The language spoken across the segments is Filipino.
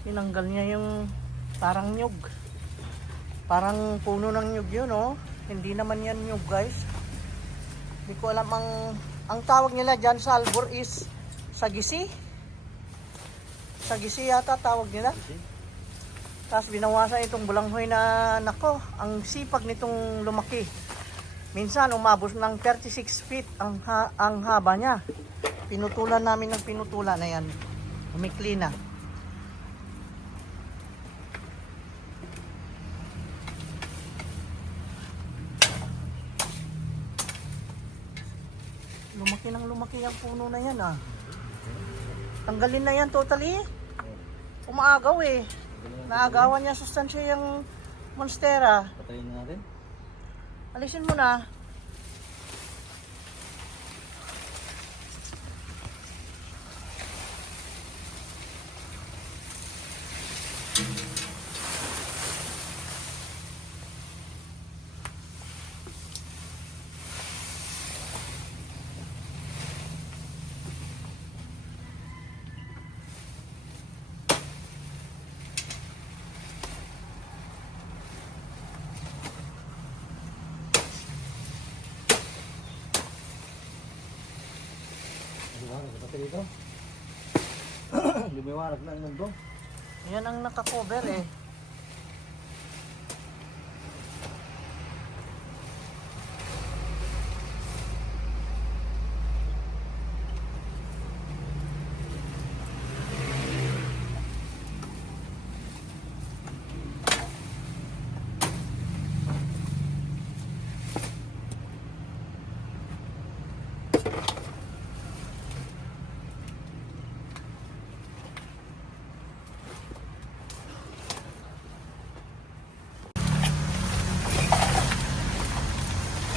Tinanggal niya yung parang nyug. Parang puno ng nyug yun, oh. Hindi naman yan nyug, guys. Hindi ko alam ang tawag nila dyan sa Albor is sagisi. Sagisi yata tawag nila. Tapos binawasan itong bulanghoy na, nako, ang sipag nitong lumaki. Minsan umabot ng 36 feet ang haba niya. Pinutulan namin ng pinutulan na yan. Umikli na. Lumaki ang puno na yan, ah. Tanggalin na yan totally. Umaagaw eh. Naagawan niya sustansya yung monstera. Patayin na natin. Alisin mo na. Dito. Lumiwanag na ang mundo. Yan ang nakakover eh.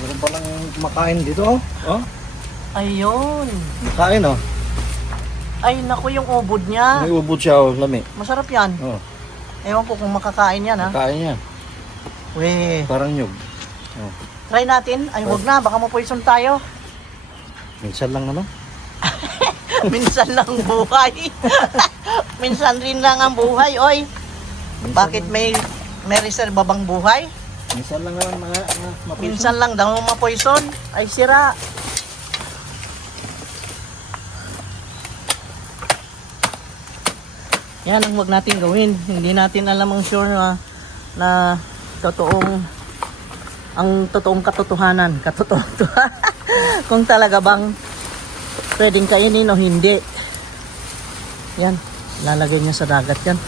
Meron palang kumakain dito, oh. Oh. Ayun. Kumakain, oh. Ay, naku, yung ubod niya. May ubod siya, oh, lami. Masarap yan. Oh. Ewan ko kung makakain yan, ha. Kumakain niya. Weh. Parang nyug. Oh. Try natin. Ay, huwag na. Baka mapoison tayo. Minsan lang naman. Minsan lang buhay. Minsan rin lang ang buhay, oy. Bakit may reserva bang buhay? Minsan lang naman mga mapuso. Minsan lang daw mapoison. Ay, sira. Yan ang huwag natin gawin. Hindi natin alam ang sure na totoong katotohanan. Kung talaga bang pwedeng kainin o hindi. Yan. Lalagay niya sa dagat yan.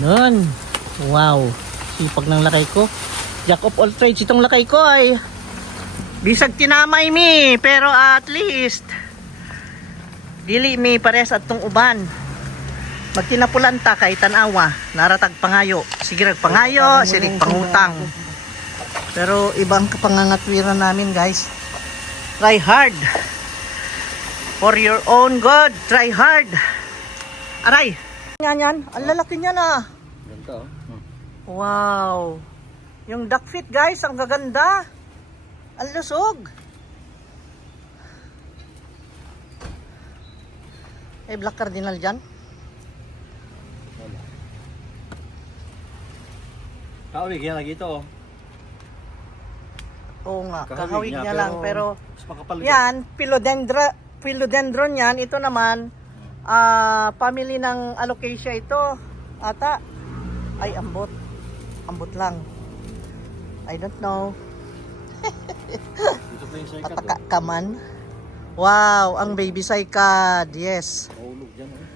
Nun. Wow. Sipag ng lakay ko. Jack of all trades. Itong lakay ko ay bisag tinamay mi. Pero at least dili mi pares at tong uban. Magtinapulanta kay tanawa. Naratag pangayo. Sigirag pangayo. Sirig pangutang. Pero ibang kapangangatwiran namin, guys. Try hard. For your own good. Try hard. Aray. Yan. Ang lalaki niya na. Ganito, oh. Wow. Yung duck feet, guys, ang gaganda. Ang lusog. Eh, black cardinal dyan. Kahawig yan lagi ito, oh. Oo nga, Kahawig kahawig niya, niya lang. Pero, mas makapal ito. yan, philodendron yan. Ito naman, family ng alocasia ito. Ata, ay ambot. Ambot lang. I don't know. Dito pa yung cycad, Pataka kaman. Wow, ang baby cycad. Yes. Mahulog dyan, oh.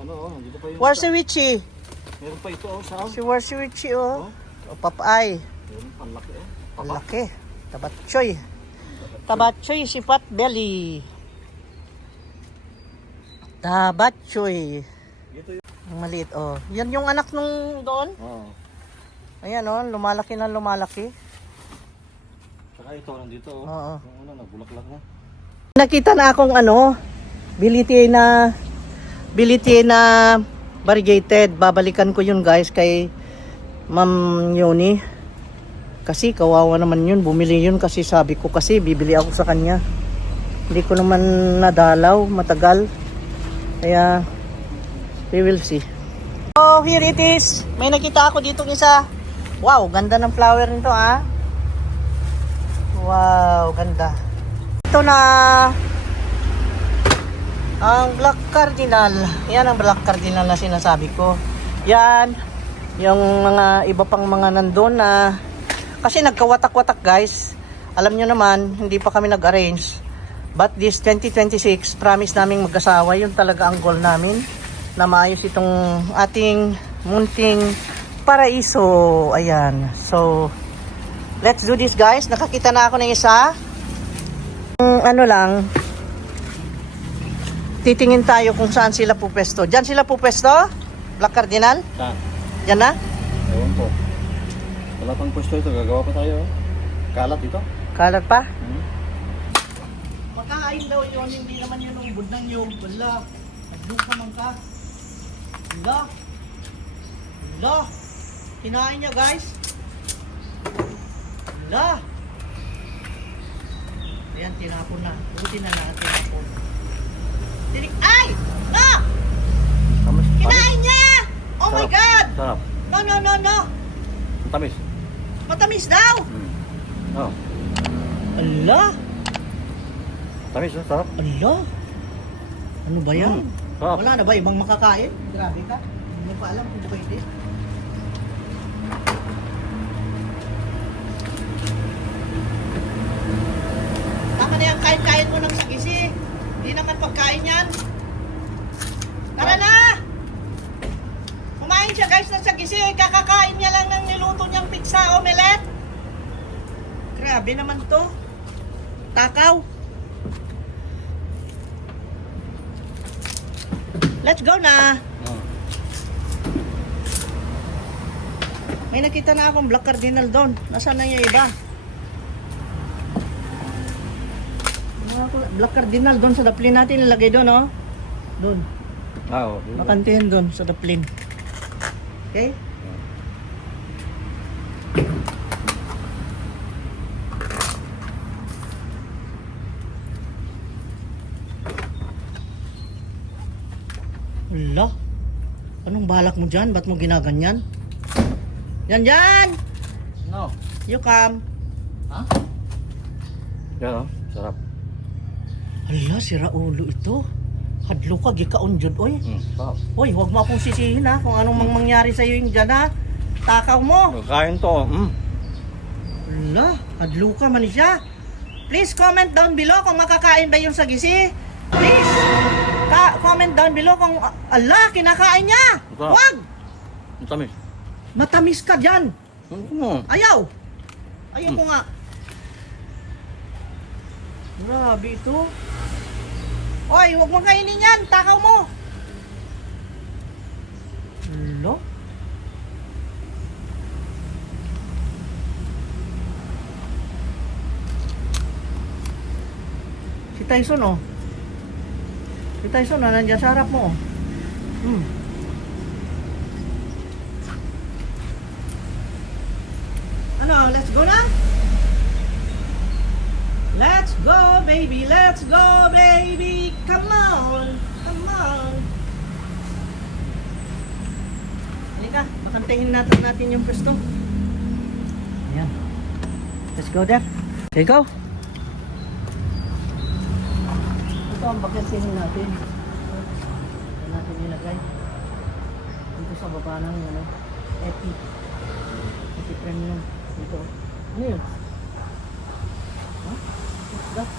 Ano, oh, dito pa yung... Warsiwichi. Meron pa ito, oh, sa... Si Warsiwichi, oh. Oh. O papay. Yun, panlaki, oh. Ang laki. Tabatchoy. Tabatchoy si Pot Belly. Tabatchoy. Dito yung... Ang maliit, oh. Yan yung anak nung doon. Oh. Ayan, oh. Lumalaki na lumalaki. Saka ito, nandito, oh. Oo. Yung ano, nagbulaklak na. Nakita na akong ano, bility na variegated. Babalikan ko yun, guys, kay Ma'am Yoni. Kasi kawawa naman yun. Bumili yun kasi sabi ko kasi bibili ako sa kanya. Hindi ko naman nadalaw, matagal. Kaya, we will see. Oh, here it is. May nakita ako dito isa. Wow, ganda ng flower nito ah. Wow, ganda. Ito na ang Black Cardinal. Yan ang Black Cardinal na sinasabi ko. Yan, yung mga iba pang mga nandun na kasi nagkawatak-watak guys. Alam nyo naman, hindi pa kami nag-arrange. But this 2026, promise naming mag-asawa. Yun talaga ang goal namin. Na maayos itong ating munting paraiso. Ayan. So, let's do this guys. Nakakita na ako ng isa. Ano lang, titingin tayo kung saan sila pupwesto. Diyan sila pupwesto? Black Cardinal? Saan? Diyan na? Ewan po. Wala pang pwesto ito. Gagawa pa tayo. Kalat dito. Kalat pa? Hmm. Makain daw yun, hindi naman yun ang ubod ng yung. Wala. Nagduka man ka. Wala. Wala. Kinain niya guys. Wala. Ayan, tinapon na. Buti na natin tinapon. Ay! No! Tamis. Kinain niya! Oh my Sarap. God! Sarap. No, no, no, no. Ang tamis. Matamis daw. Oh. Ala. Tamis, oh. Sarap. Ala. Ano ba yan? Sarap. Wala na ba ibang makakain? Grabe ka. Hindi mo pa alam kung pwede. Tama na yan, kain-kain mo ng sagisi. Hindi naman pagkain yan. Tara na! Kumain siya guys ng sagisi. Kakakain niya lang ng niluto niyang pizza omelette. Grabe naman to. Takaw. Let's go na. Oh. May nakita na akong Black Cardinal doon. Nasaan na yung iba? Black Cardinal doon sa daplin natin. Ilagay doon, oh. Doon. Ah, oh. Makantihin doon sa daplin. Okay? Wala. Anong balak mo dyan? Ba't mo ginaganyan? Yan dyan! No. You come. Ha? Yan, oh. Sarap. Hala, sira ulo ito. Hadlo ka, gikaon dyan, oy. Sarap. Oy, huwag mo akong sisihin ha, kung anong mangyari sa'yo yung dyan ha. Takaw mo. Kain to. Hala, hadlo ka man siya. Please comment down below kung makakain ba yung sagisi. Please, comment down below kung, ala, kinakain niya. Sarap. Wag! Ang tamis. Matamis ka dyan. Ano? Ayaw. Ayaw ko nga. Grabe ito. Oy, huwag mong kainin yan. Takaw mo. Hello? Si Tyson, oh. Si Tyson, nandiyan sa harap mo, oh. Ano, let's go na? Let's go, baby. Let's go, baby. Come on. Come on. Halika, bakantayin natin yung pwesto. Ayan. Let's go there. Okay, go. Ito ang bakantayin natin. Ito natin nilagay. Dito sa baba ng Epi. Epi Premium. Dito. Ano yun? Huh? What's that?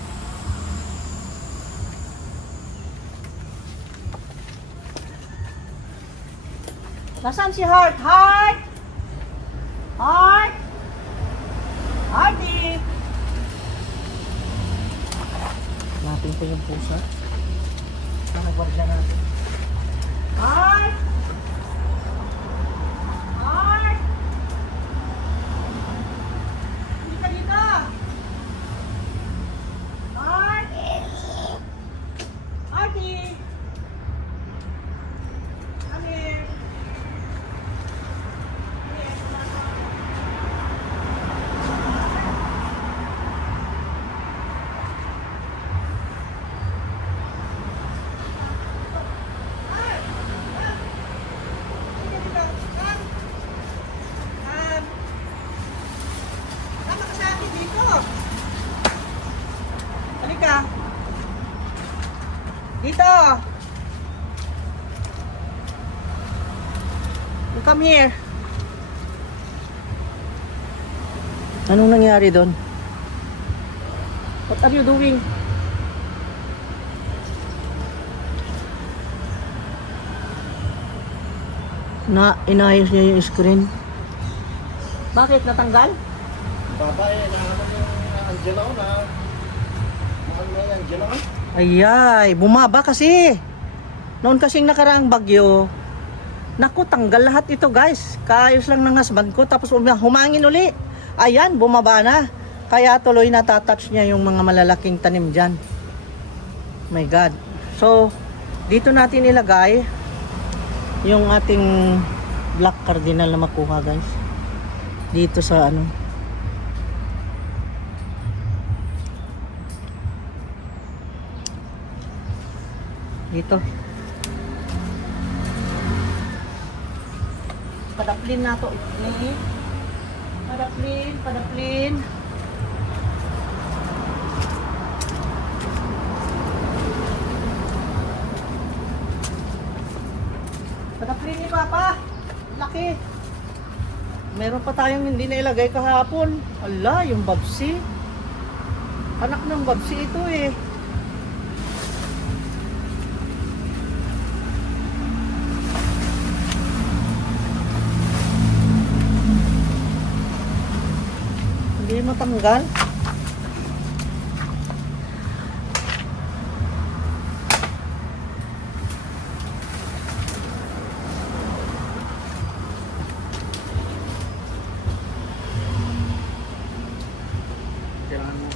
Nasaan si Heart? Heart! Heart! Hearty! Natin po yung pusa. Saan nagwardiya natin? Heart! Heart! Hindi ka dito! Heart! Hearty! Come here! dito. You come here. Anong nangyari doon? What are you doing? Inayos niya yung screen. Bakit? Natanggal? Babae, nahanap yung Angela ko na. Mahal na yung Angela ko. Ayay, bumaba kasi. Noon kasing nakaraang bagyo, naku, tanggal lahat ito guys. Kaayos lang ng husband ko, tapos humangin uli. Ayan, bumaba na. Kaya tuloy natatouch niya yung mga malalaking tanim dyan. My God. So, dito natin ilagay yung ating black cardinal na makuha guys. Dito sa ano. Dito. Padaplin na to. Padaplin, padaplin. Padaplin ni Papa. Laki. Meron pa tayong hindi nailagay kahapon. Ala, yung babsi. Anak ng babsi ito eh. Hindi matanggal. Kailangan mo.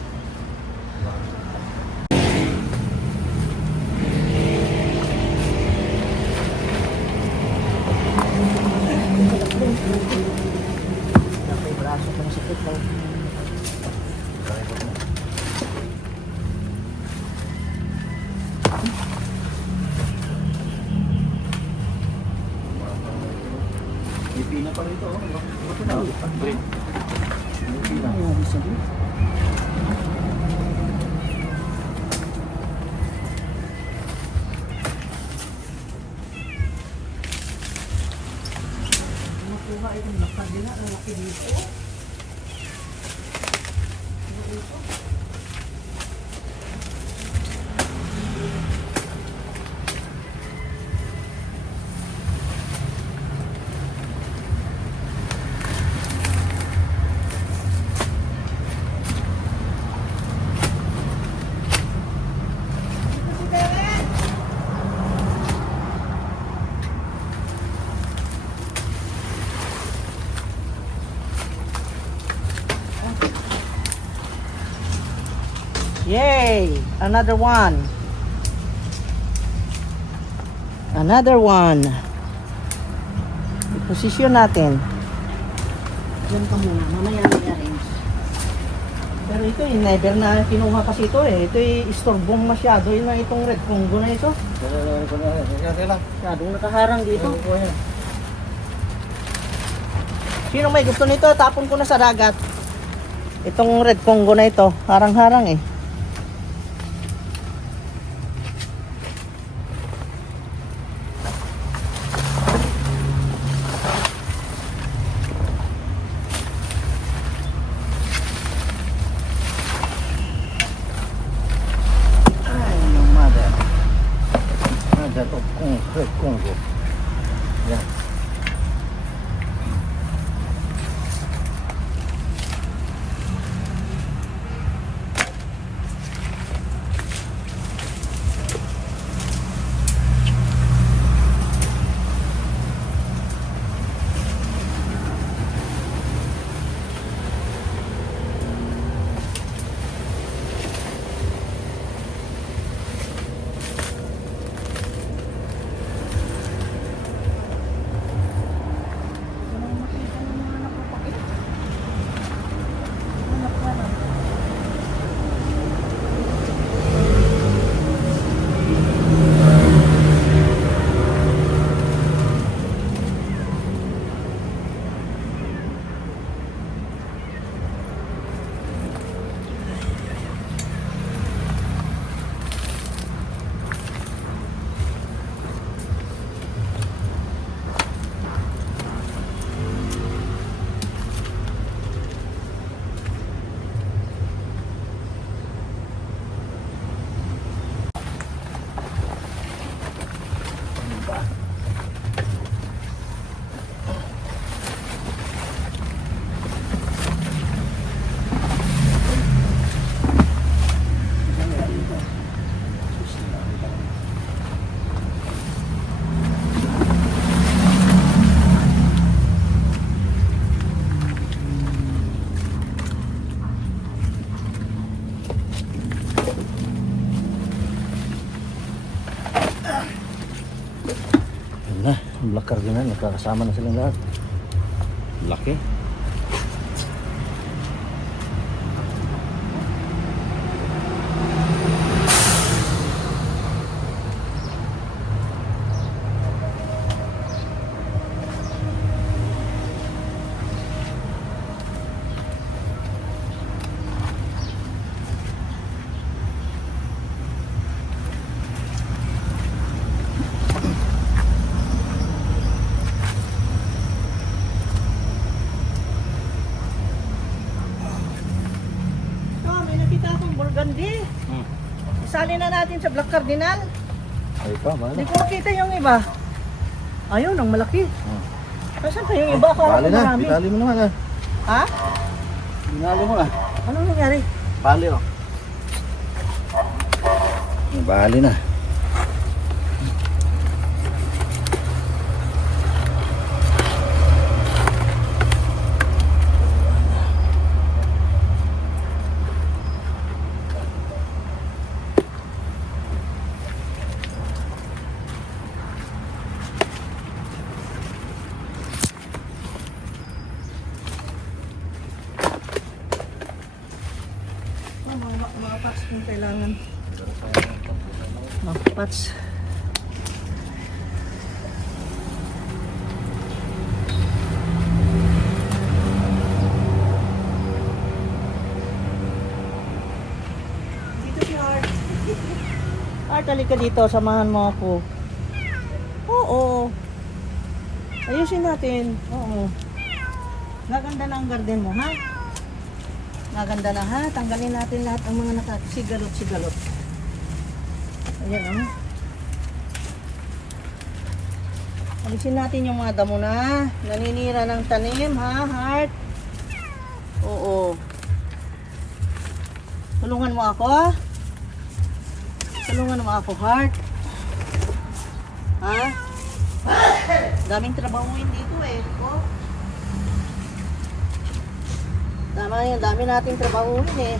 Dapat yung braso ko sakit lang. May pina pa rito. Ba't na? Brain. May pina. Nakuha itong nakadila na laki dito. Yay! Another one. Another one. I-position natin. Diyan ka muna. Mamaya i-arrange. Pero ito never na kinuha kasi ito eh. Ito istorbong masyado yun na itong red Congo na ito. Kailan? Masyadong nakaharang dito. Sino may gusto nito? Tapon ko na sa dagat. Itong red Congo na ito. Harang-harang eh. Congo. Yan. Yan na, ang black cardinal, nakakasama na silang lahat. Laki. May nakita akong burgundy. Isali na natin sa black cardinal. Ay pa, mahal. Hindi ko makita yung iba. Ayun, ang malaki. Saan pa yung iba? Akala Bali ko na, marami. binali mo naman ah. Ha? Binali mo ah. Anong nangyari? Bali oh. Bali na. Mga parts kung kailangan. Mga parts. Dito si Art. Art, halika dito. Samahan mo ako. Oo. Ayusin natin. Oo. Gaganda na ang garden mo, ha? Maganda na ha. Tanggalin natin lahat ang mga nakasigalot-sigalot. Ayan oh. Alisin natin yung mga damo na naninira ng tanim ha, Heart. Oo. Tulungan mo ako. Tulungan mo ako, Heart. Ha? Daming trabahuin dito eh. Oh. Dami nating trabahuin eh.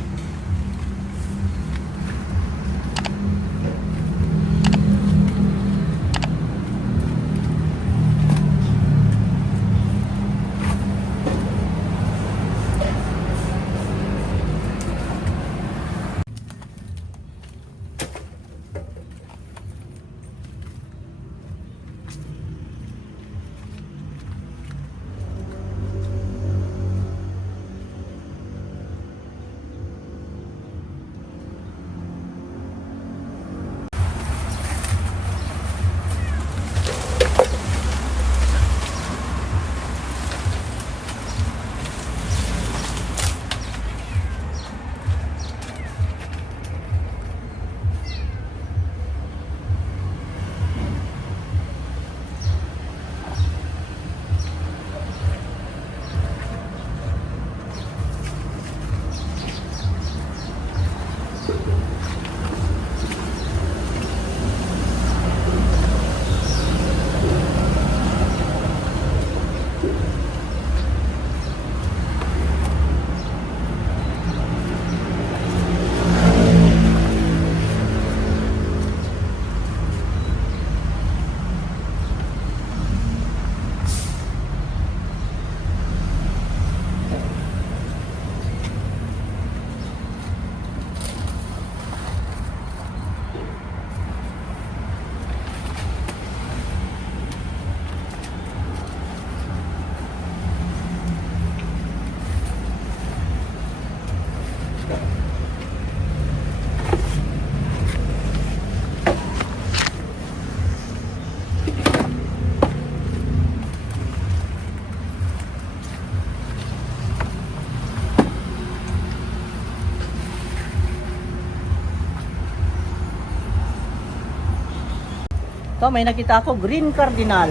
Ito, may nakita ako, green cardinal.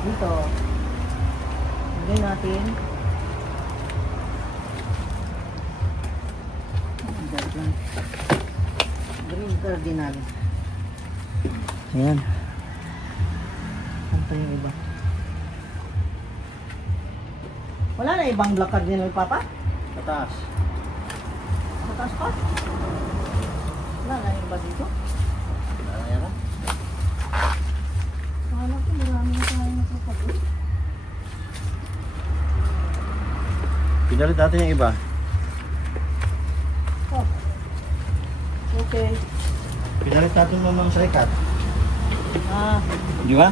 Dito. Lagay natin. Green cardinal. Ayan. Ano pa yung iba? Wala na ibang black cardinal, Papa? Tatas. Mataas pa? Wala na yung iba dito? Ayan na. Pinalit natin yung iba. Oh. Okay. Pinalit natin mamang sa ikat. Ah, Di ba?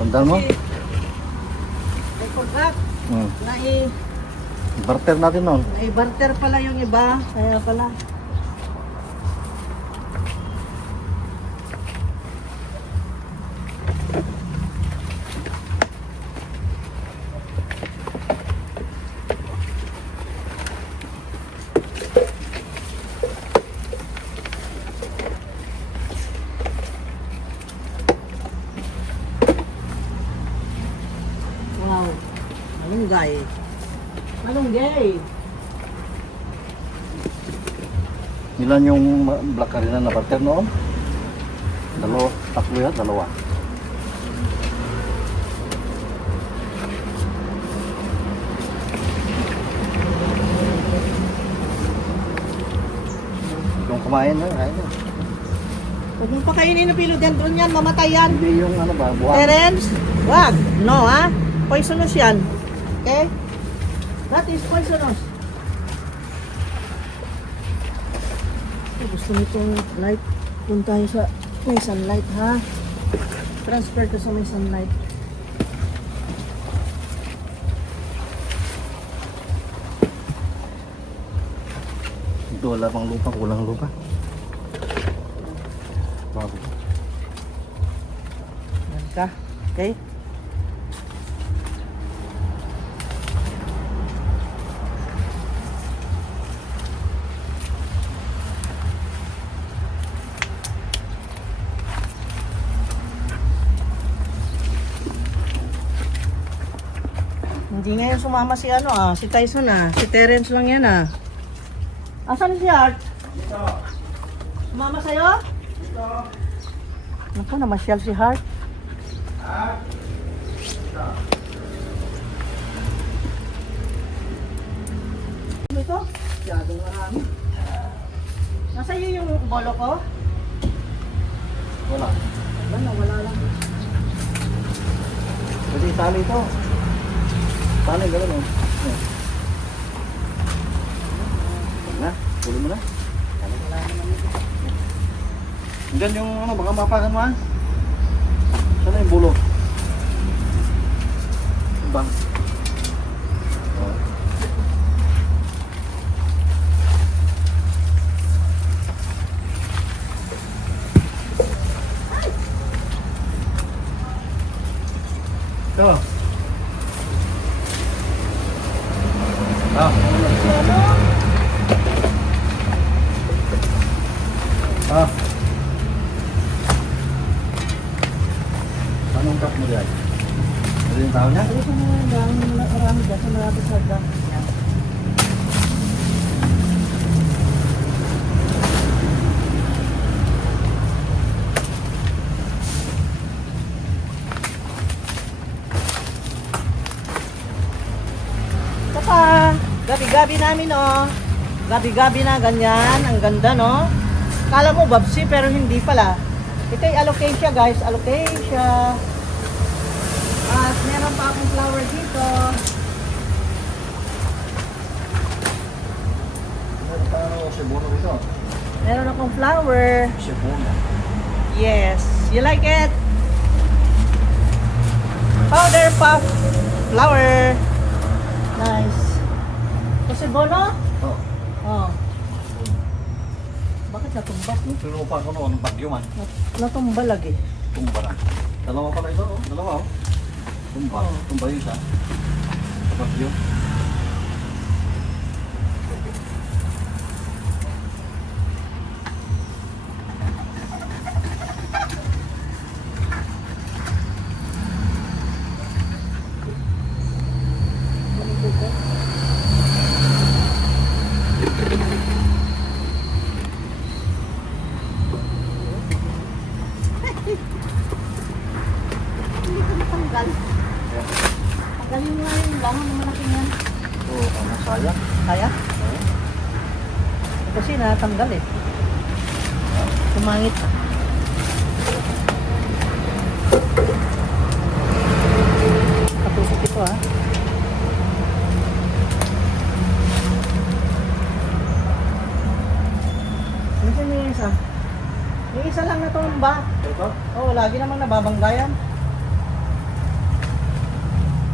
Tandaan mo? okay. I forgot. Hmm. Nai-barter Barter natin noon. pala yung iba. Kaya pala. Wow. Malunggay. Malunggay. Ilan yung black harina na barter noon? Dalawa, tatlo yan, dalawa. Yung kumain na, kain na. Huwag mong pakainin ng philodendron yan, mamatay yan. Hindi yung ano ba, buwan. Terence, wag. No, ha? Poisonous yan. Okay? That is poisonous. Gusto nitong light. Punta tayo sa may sunlight, ha? Transfer to sa may sunlight. Ito wala pang lupa, kulang lupa. Bago. Yan ka. Okay? Hindi ngayon sumama si si Tyson si Terence lang yan Asan si Art? Dito. Sumama sa'yo? Dito. Naku, namasyal si Art. Ano ito? Siyadong marami. Nasa iyo yung bolo ko? Wala. Wala lang. Pwede itali ito. Paano yung gano'n? Na, tuloy mo na. Diyan yung ano, baka mapakan mo ha. Sana yung bulo. Bang. Oh. Ito. Ah. Ah. Anong cup mo dyan? Ano yung tao niya? Ito sa mga marami dyan, sa marami sa dyan. Ito pa, gabi-gabi namin gabi-gabi na ganyan, ang ganda Kala mo babsi pero hindi pala. Ito ay alocasia guys, alocasia. At meron pa akong flower dito. Ano sibuno ito? Meron akong flower. Sibuno. Yes, you like it? Powder puff flower. Nice. Kasi bono? Oh. Oh. Bakit natumbas mo? Pinupa ko noon, ng bagyo man. Natumba lagi. Tumba na. Dalawa pala ito, oh. Dalawa oh. Tumba. Oh. Tumba yung isa. Bagyo. Hindi ko natanggal. Tanggalin mo nga yung langan ng malaking yan. Oo, ano, sayang. Kaya? Kasi natanggal Sumangit na. Katusok ito to? Oo, lagi namang nababanggayan.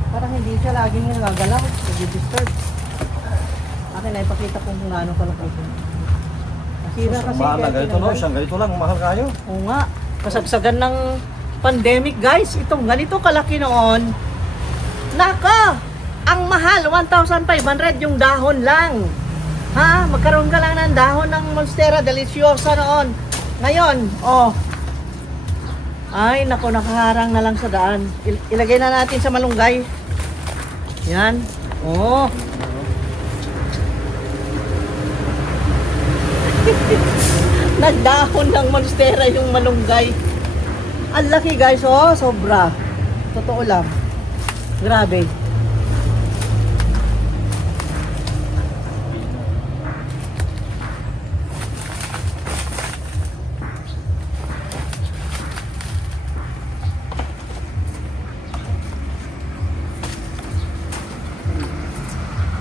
Parang hindi siya laging nagagalaw, nag-disturb. Akin na ipakita ko kung gaano kalaki. Nasira kasi Mahal na kaya ganito no, tinanggal. siyang ganito lang, mahal kayo. Oo nga, kasagsagan ng pandemic guys. Itong ganito kalaki noon. Nako! Ang mahal, 1,500 yung dahon lang. Ha? Magkaroon ka lang ng dahon ng Monstera Deliciosa noon. Ngayon, oh. Ay, nako, nakaharang na lang sa daan. Ilagay na natin sa malunggay. Yan. Oh. Nagdahon ng Monstera yung malunggay. Ang laki guys, oh, sobra. Totoo lang. Grabe.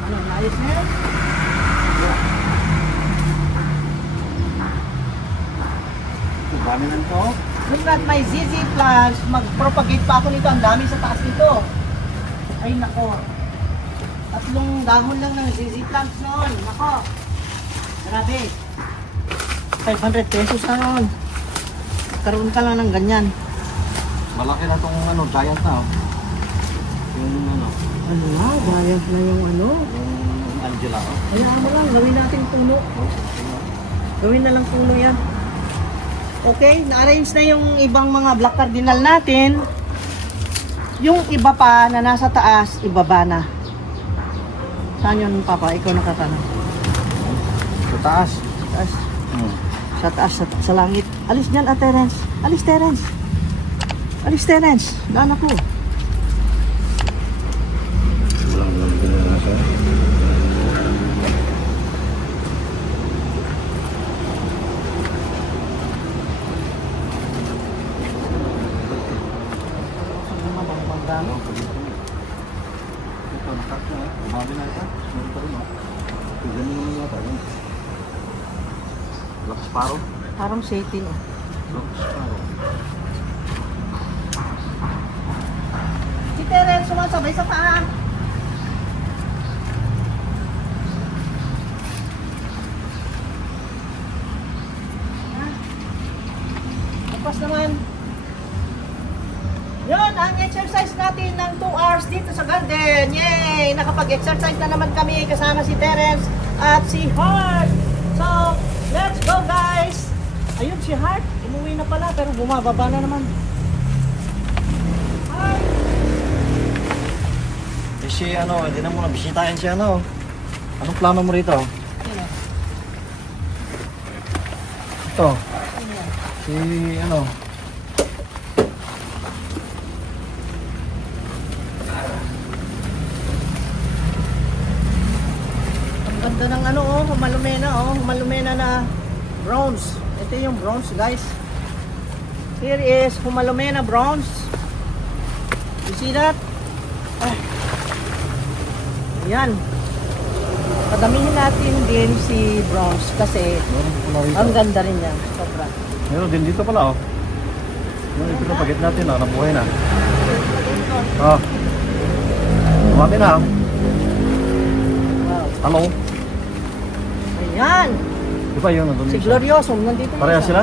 Ano, nais na yan? Dami na ito. Look at my ZZ plants. Mag-propagate pa ako nito. Ang dami sa taas nito. Ay, nako. 3 dahon lang ng ZZ plants noon. Nako. Grabe. 500 pesos na noon. Karoon ka lang ng ganyan. Malaki na itong ano, giant na. Oh. Yung ano, Ano na, giant na yung ano. yung Angela. Oh. Hayaan mo lang, gawin natin puno. Gawin na lang puno yan. Okay, na-arrange na yung ibang mga black cardinal natin. Yung iba pa na nasa taas, ibaba na. Saan yun, Papa? Ikaw nakatanong. Sa taas. Taas. Hmm. Sa taas, sa langit. Alis dyan, Terence. Alis, Terence. Alis, Terence. Daan ako. Walang pinasa. Ano? Ito, nakakya. Umami na ito. Meron pa rin. Tignan mo naman yata. Yun. Black Sparrow. Parang setting. Oh. Black Sparrow. Si Terence, sumasabay sa paa. Tapos naman. Yun, ang exercise natin ng 2 hours dito sa garden. Yay! Nakapag-exercise na naman kami kasama si Terence at si Hart. So, let's go guys! Ayun si Hart, umuwi na pala pero bumababa na naman. Hi! Eh si ano, hindi na muna bisitahin si ano. Anong plano mo rito? Sino? Ito, Sino yan? si ano. Ang ganda ng ano oh, humalumena na bronze. Ito yung bronze guys. Here is humalumena bronze. You see that? Ah. Ayan. Padamihin natin din si bronze kasi Meron pala rito. ang ganda rin niya. Sobra. Meron din dito pala oh. Yung ito pagit natin oh, nabuhay na. Oh. Umami na oh. Wow. Hello. Ayan. Di ba yun nandun Si isa? Glorioso, nandito Pareha isa. sila?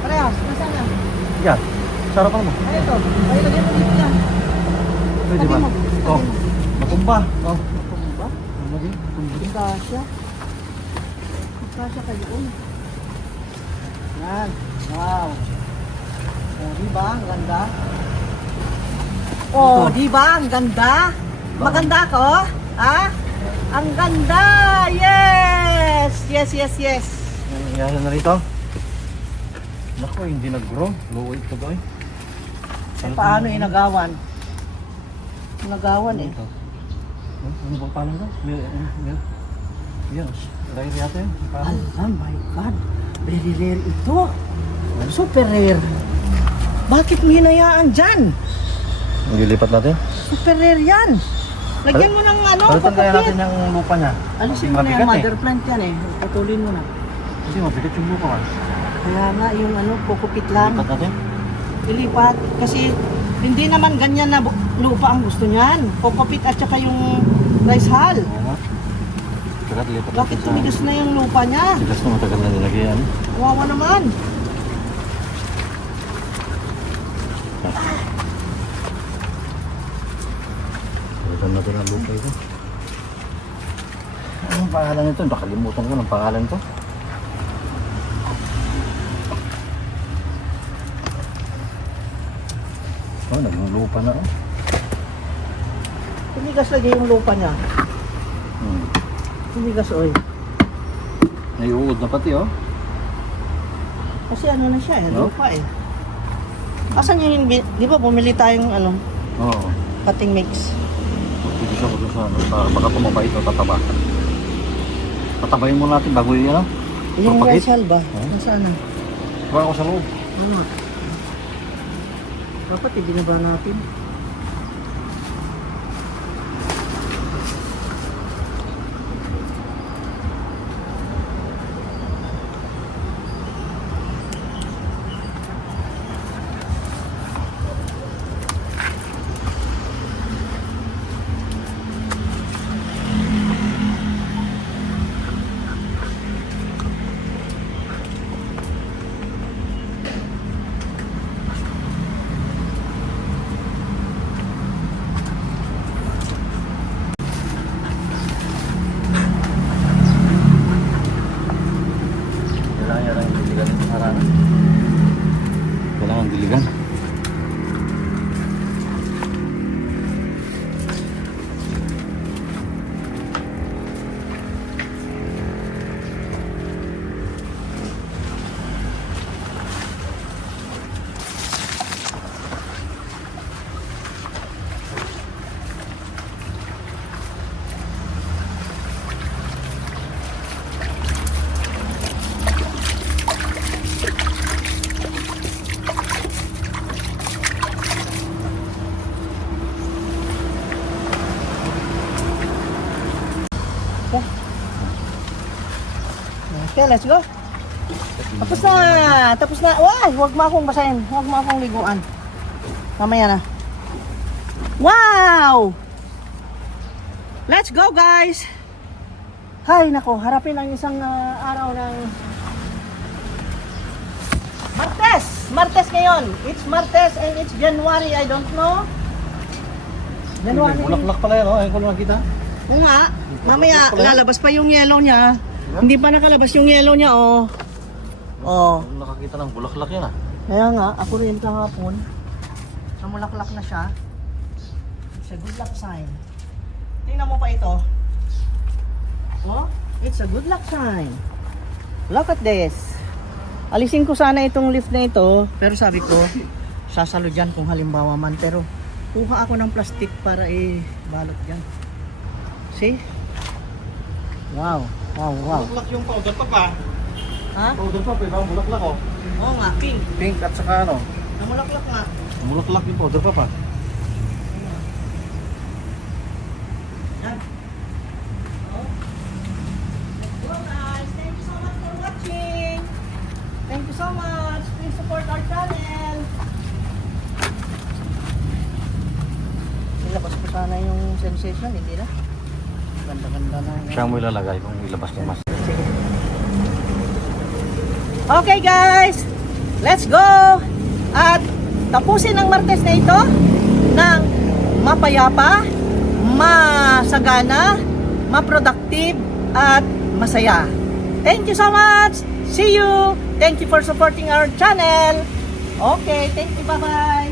Parehas. Nasaan yan? Yan. Sarapan mo. Ay, ito. Ay, lagyan mo dito yan. Pwede ba? Tabi mo. Oh. Matumba. Oh. Ito ba? Tumba. Kasya. Kasya kayo. Yan. Wow. Oh, di ba? Ang ganda. Oh, Ito. di ba? Ang ganda. Maganda ko? Ha? Ang ganda! Yes! Yes, yes, yes. Nangyari na rito. Naku, hindi nag-grow. Low weight to boy. Eh, paano inagawan? Inagawan eh. Ito. Ano ba paano to? Yan. Rare yata yun. Alam, my God. Very rare ito. Super rare. Bakit mo hinayaan dyan? Nililipat natin. Super rare yan. Lagyan mo ng ano, Palitan kaya natin kakapit. yung lupa niya. Alisin mo na yung Mabigat mother plant yan eh. Putulin mo na. Kasi mabigat yung lupa ka. Kaya nga yung ano, kukupit lang. Lipat natin. ilipat. Kasi hindi naman ganyan na lupa ang gusto niyan. Kokopit at saka yung rice hull. Oo nga. Tagal lipat Bakit tumigas na yung lupa niya? Tigas na matagal na nilagyan. Kawawa naman. Tagal na ito ng lupa ito. Anong pangalan ito? Nakalimutan ko ng pangalan ito. Oh, naglulupa na oh. Tumigas lagi yung lupa niya. Tumigas oy. May uod na pati oh. Kasi ano na siya eh, No? lupa eh. Asan yung, di ba bumili tayong ano, Oo. cutting mix? Dito siya kung saan. Baka tumaba ito, tataba. Tatabayin mo natin bago yun ano? Yung Papakit? rice hull ba? Oh. Nasaan na? Kuha ko sa loob. Ano? Dapat ibinaba natin. Kailangan yung diligan ito harana. Kailangan diligan. Okay, let's go. Tapos na! Tapos na! Wah! Huwag mo akong basahin. Huwag mo akong liguan. Mamaya na. Wow! Let's go, guys! Hay, nako. Harapin ang isang araw ng Martes! Martes ngayon. It's Martes and it's January. I don't know. January. Bulaklak pala yan oh. Ayun ko lang nakita. Oo nga. Mamaya, lalabas pa yung yellow niya. Hindi pa nakalabas yung yellow niya, oh. Oh. Nakakita ng bulaklak yan ah. Kaya nga, ako rin kahapon. Namulaklak na siya. It's a good luck sign. Tingnan mo pa ito. Oh, it's a good luck sign. Look at this. Alisin ko sana itong leaf na ito, pero sabi ko, sasalo dyan kung halimbawa man. Pero kuha ako ng plastic para i-balot dyan. See? Wow, wow, wow. Bulaklak yung powder pa pa. Ha? Powder pa pa, ibang bulaklak oh. Oo nga, pink. Pink at saka ano. Namulaklak nga. Bulaklak yung powder pa pa. Yan. Oh. Hello guys, thank you so much for watching. Thank you so much. Please support our channel. Ilabas ko sana yung sensation, hindi na. Ganda-ganda na. Siya mo ilalagay kung ilabas niya mas. Sige. Okay guys, let's go! At tapusin ang Martes na ito ng mapayapa, masagana, maproductive at masaya. Thank you so much! See you! Thank you for supporting our channel! Okay, thank you, bye-bye!